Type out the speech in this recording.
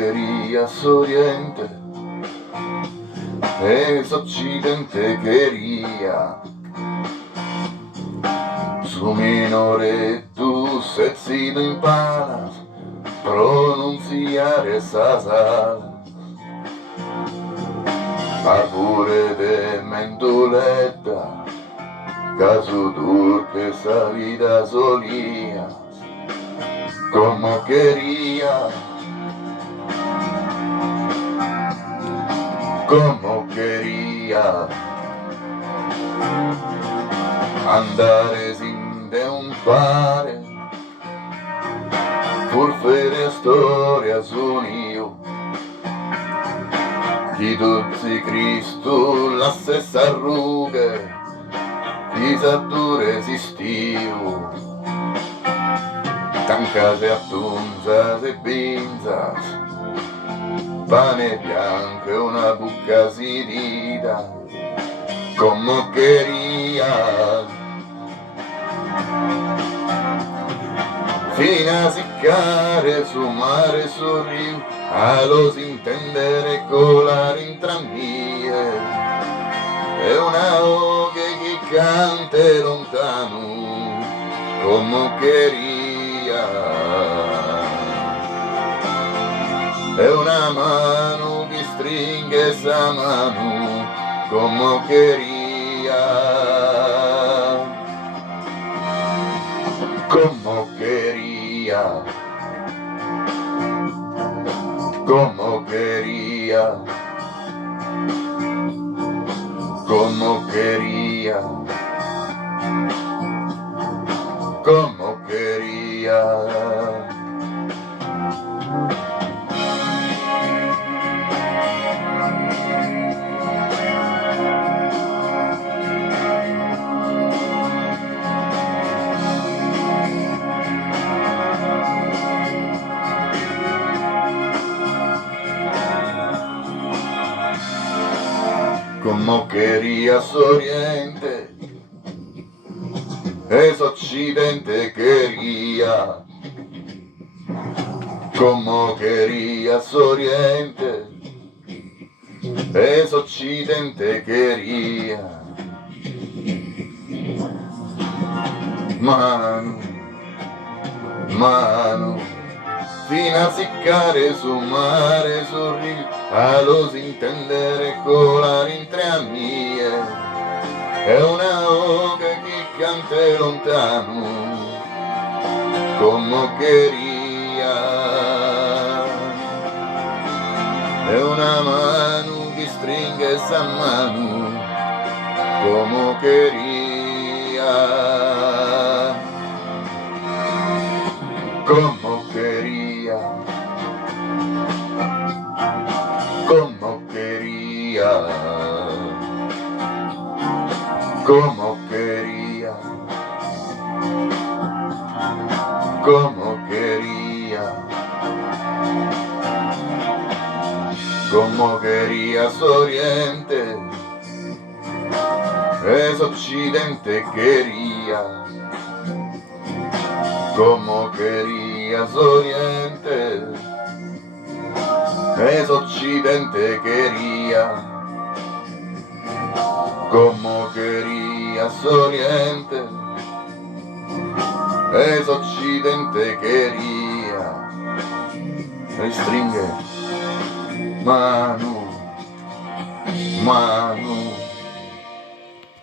querías oriente, es occidente quería. Su minore tu sezido imparas pronunciar esas alas, apure de mentuleta, caso turque esa vida solías, como quería andare sin de un pare, pur fere storia sonio, chi tutti Cristo la stessa arruga, chi sa tu resistiu, tancase attunzas e pinzas, pane bianco e una bucca sirida, como quería, fino a siccare su mare su rio, a los intendere colar intramie, e una oche che cante lontano, como quería, e una mano che stringe esa mano, como quería, como quería, como quería, como quería, como quería. Como querías oriente, es occidente quería. Como querías oriente, es occidente quería. Mano, mano, fino a siccare su mare su rio, a los intendere colar entre a mie, è una oca che cante lontano, como quería, è una mano che stringe esa mano, como quería, como quería, como quería, como quería, como quería, como querías oriente, es occidente quería. Como querías oriente, es occidente quería. Como querías oriente, es occidente quería. Restringe mano, mano.